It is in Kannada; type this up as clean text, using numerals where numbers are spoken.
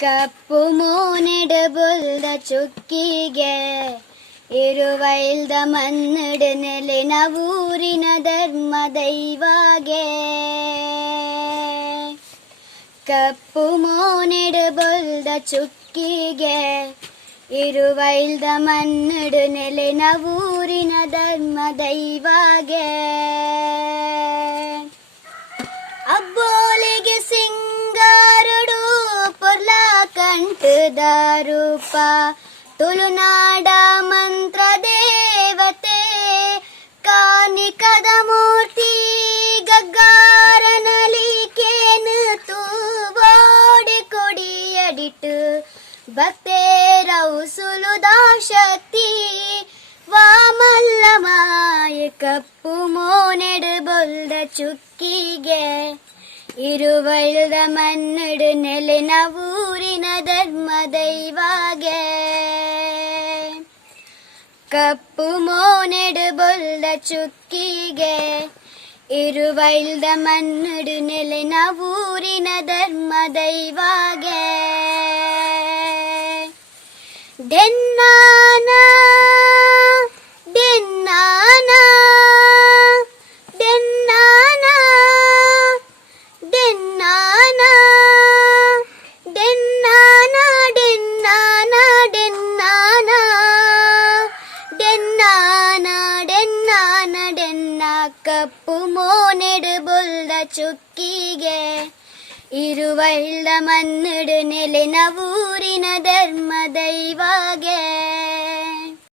ಕಪ್ಪು ಮೋನೆಡಬುಲ್ದ ಚುಕ್ಕಿಗೆ ಇರುವ ಇಲ್ದ ಮನ್ನಡ ನೆಲೆನ ಊರಿನ ಧರ್ಮ ದೈವಾಗೆ. ಕಪ್ಪು ಮೋನೆಡಬುಲ್ದ ಚುಕ್ಕಿಗೆ ಇರುವ ಇಲ್ದ ಮನ್ನಡ ನೆಲೆನ ಊರಿನ ಧರ್ಮ ದೈವಾಗೆ. ಅಬ್ಬೋಲಿಗೆ ಸಿಂಗಾರಡು ಪೊರ್ಲ ಕಂಠದ ರೂಪ ತುಳುನಾಡ ಮಂತ್ರ ದೇವತೆ ಕಾನಿಕದ ಮೂರ್ತಿ ಗಗ್ಗಾರನಲಿಕೇನು ತೂವೋಡಿ ಕೊಡಿಯಡಿಟ್ಟು ಭಕ್ತೇರವು ಸುಲುದ ಶಕ್ತಿ ವಾಮಲ್ಲ ಮಾಯ. ಕಪ್ಪು ಮೋನೆಡು ಬೊಲ್ದ ಚುಕ್ಕಿಗೆ ಇರುವ ಇಲ್ದ ಮನ್ನಡು ನೆಲೆನ ಊರಿನ ಧರ್ಮ ದೈವಾಗೆ. ಕಪ್ಪು ಮೋನೆಡು ಬೊಲ್ದ ಚುಕ್ಕಿಗೆ ಇರುವ ಇಲ್ದ ಮನ್ನಡು ನೆಲೆನ ಊರಿನ ಧರ್ಮ ದೈವಾಗೆ. ಡೆನ್ನಾನ ಡೆನ್ನಾನ ಡೆನ್ನಾನ ಡೆನ್ನಾನ ಡೆನ್ನಾನ ಡೆನ್ನಾನ ಡೆನ್ನಾನ ಡೆನ್ನಾನ ಡೆನ್ನಾನ ಡೆನ್ನ. ಕಪ್ಪು ಮೋನೆಡು ಬೊಲ್ದ ಚುಕ್ಕಿಗೆ ಇರುವ ಇಲ್ದ ಮನ್ನಡು ನೆಲೆನ ಊರಿನ ಧರ್ಮ ದೈವಾಗೆ.